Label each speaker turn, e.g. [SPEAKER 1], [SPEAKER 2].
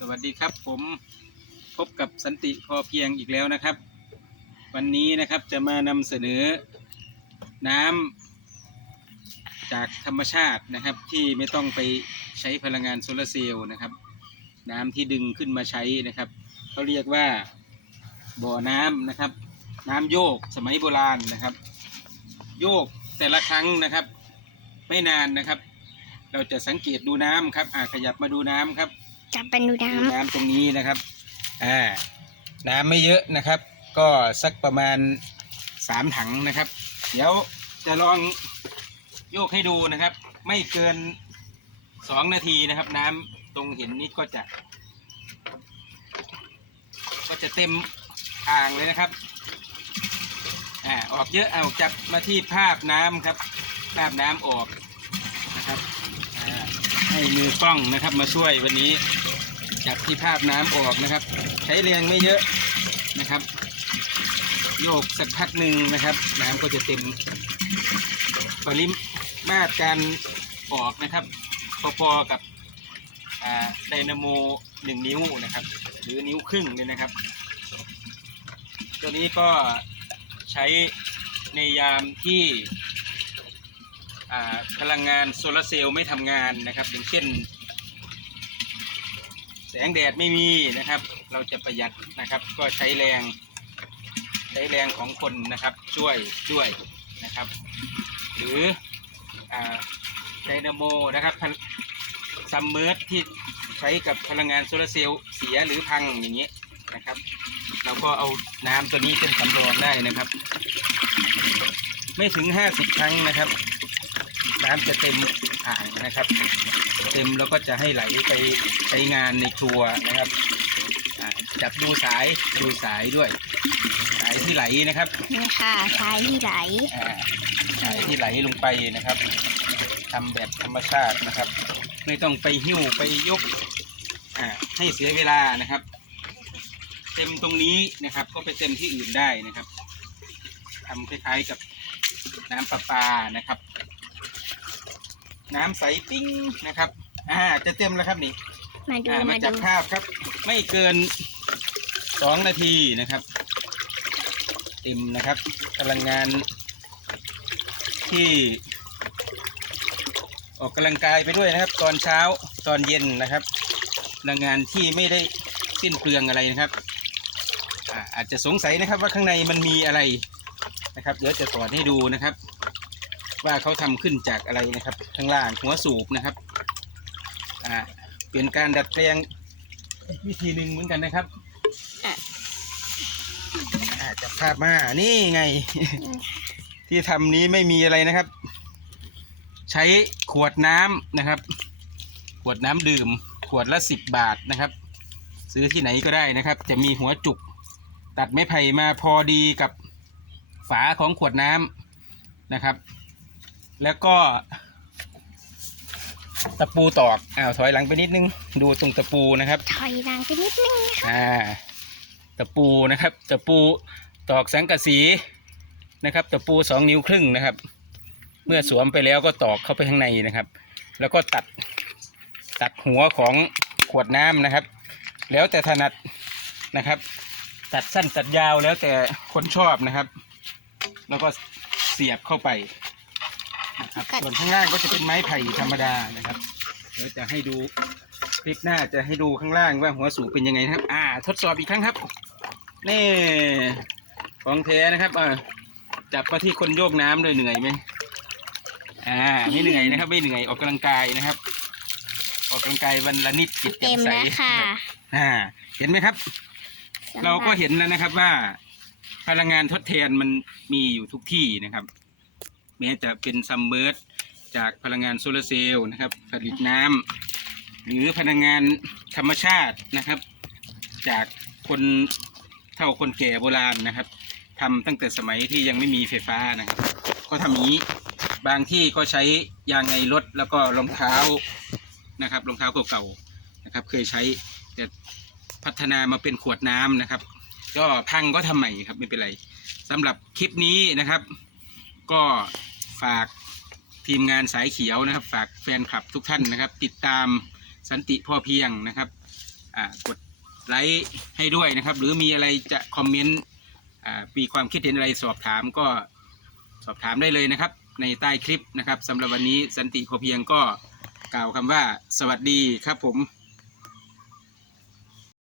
[SPEAKER 1] สวัสดีครับผมพบกับสันติพอเพียงอีกแล้วนะครับ วันนี้นะครับจะมานำเสนอน้ำจากธรรมชาตินะครับที่ไม่ต้องไปใช้พลังงานโซลาร์เซลล์นะครับ น้ำที่ดึงขึ้นมาใช้นะครับเขาเรียกว่าบ่อน้ำนะครับ น้ำโยกสมัยโบราณนะครับ โยกแต่ละครั้งนะครับ ไม่นานนะครับ เราจะสังเกตดูน้ำครับอ่าขยับมาดูน้ำครับ
[SPEAKER 2] จับเป็นดูน้
[SPEAKER 1] ดูน้ำตรงนี้นะครับอ่าน้ำไม่เยอะนะครับ ก็สักประมาณสามถังนะครับ เดี๋ยวจะลองโยกให้ดูนะครับ ไม่เกินสองนาทีนะครับ น้ำตรงเห็นนี้ก็จะ ก็จะเต็มอ่างเลยนะครับอ่าออกเยอะเอาจับมาที่ภาพน้ำครับภาพน้ำออก ให้มือกล้องนะครับมาช่วยวันนี้จับที่ภาพน้ำออกนะครับ ใช้แรงไม่เยอะนะครับ โยกสักพักหนึ่งนะครับ น้ำก็จะเต็มปริมาตรการออกนะครับพอๆกับไดนาโมหนึ่งนิ้วนะครับ หรือนิ้วครึ่งเนี่ยนะครับ ตัวนี้ก็ใช้ในยามที่ พลังงานโซลาร์เซลล์ไม่ทำงานนะครับ อย่างเช่น แสงแดดไม่มีนะครับ เราจะประหยัดนะครับ ก็ใช้แรงใช้แรงของคนนะครับช่วยด้วยนะครับ หรือไดนาโมนะครับซัมเมอร์ที่ใช้กับพลังงานโซลาร์เซลล์เสียหรือพังอย่างนี้นะครับ เราก็เอาน้ำตัวนี้เป็นสำรองได้นะครับ ไม่ถึง 50 ครั้งนะครับ น้ำจะเต็มอ่างนะครับ เต็มแล้วก็จะให้ไหลไปใช้งานในครัวนะครับอ่าจับดูสายดูสายด้วย สายที่ไหลนะครับำ
[SPEAKER 2] นี่ค่ะสายที่ไหล
[SPEAKER 1] อ่าสายที่ไหลลงไปนะครับทำแบบธรรมชาตินะครับ ไม่ต้องไปหิ้วไปยกอ่าให้เสียเวลานะครับ เต็มตรงนี้นะครับ ก็ไปเต็มที่อื่นได้นะครับทำคล้ายๆกับน้ำประปานะครับ น้ำใสปิ้งนะครับ อ่า จะเต็มแล้วครับนี่
[SPEAKER 2] มาดู
[SPEAKER 1] อ่ามา
[SPEAKER 2] มา
[SPEAKER 1] จับ
[SPEAKER 2] ดู
[SPEAKER 1] ภาพครับ ไม่เกินสองนาทีนะครับ เต็มนะครับพลังงานที่ ออกกำลังกายไปด้วยนะครับ ตอนเช้าตอนเย็นนะครับพลังงานที่ไม่ได้สิ้นเปลืองอะไรนะครับอ่าอาจจะสงสัยนะครับว่าข้างในมันมีอะไรนะครับ เดี๋ยวจะตรวจให้ดูนะครับ ว่าเขาทำขึ้นจากอะไรนะครับข้างล่างหัวสูบนะครับอ่าเป็นการดัดแปลงอีกวิธีหนึ่งเหมือนกันนะครับอ่าจับภาพมานี่ไง ที่ทำนี้ไม่มีอะไรนะครับ ใช้ขวดน้ำนะครับ ขวดน้ำดื่ม ขวดละสิบบาทนะครับ ซื้อที่ไหนก็ได้นะครับ จะมีหัวจุก ตัดไม้ไผ่มาพอดีกับฝาของขวดน้ำนะครับ แล้วก็ ตะปูตอกอ้าวถอยหลังไปนิดนึง ดูตรงตะปูนะครับ
[SPEAKER 2] ถอยหลังไปนิดนึงนะคะ
[SPEAKER 1] อ่า ตะปูนะครับ ตะปูตอกสังกะสีนะครับ ตะปูสองนิ้วครึ่งนะครับ เมื่อสวมไปแล้วก็ตอกเข้าไปข้างในนะครับ แล้วก็ตัดตัดหัวของขวดน้ำนะครับ แล้วแต่ถนัดนะครับ ตัดสั้นตัดยาวแล้วแต่คนชอบนะครับ แล้วก็เสียบเข้าไป นะครับส่วนข้างล่างก็จะเป็นไม้ไผ่ธรรมดานะครับเดี๋ยวจะให้ดูคลิปหน้าจะให้ดูข้างล่างว่าหัวสูบเป็นยังไงนะครับ อ่า ทดสอบอีกครั้งครับนี่ของแท้นะครับเออจับมาที่คนโยกน้ำเลยเหนื่อยไหมอ่าไม่เหนื่อยนะครับ ไม่เหนื่อยออกกำลังกายนะครับ ออกกำลังกายวันละนิดจิตแจ่
[SPEAKER 2] เต็ม
[SPEAKER 1] มใส
[SPEAKER 2] แล้วค่ะ
[SPEAKER 1] อ่า เห็นไหมครับ เราก็เห็นแล้วนะครับว่าพลังงานทดแทนมันมีอยู่ทุกที่นะครับ แม้จะเป็นซัมเมอร์จากพลังงานโซลาร์เซลล์นะครับ ผลิตน้ำหรือพลังงานธรรมชาตินะครับ จากคนเท่าคนแก่โบราณนะครับทำตั้งแต่สมัยที่ยังไม่มีไฟฟ้านะครับ ก็ทำอย่างนี้บางที่ก็ใช้ยางในรถแล้วก็รองเท้านะครับรองเท้าเก่าๆนะครับ เคยใช้แต่พัฒนามาเป็นขวดน้ำนะครับ ก็พังก็ทำใหม่ครับไม่เป็นไรสำหรับคลิปนี้นะครับ ก็ ฝากทีมงานสายเขียวนะครับ ฝากแฟนคลับทุกท่านนะครับ ติดตามสันติพ่อเพียงนะครับกดไลค์ให้ด้วยนะครับ หรือมีอะไรจะคอมเมนต์มีความคิดเห็นอะไรสอบถามก็สอบถามได้เลยนะครับ ในใต้คลิปนะครับสำหรับวันนี้สันติพ่อเพียงก็กล่าวคำว่าสวัสดีครับผม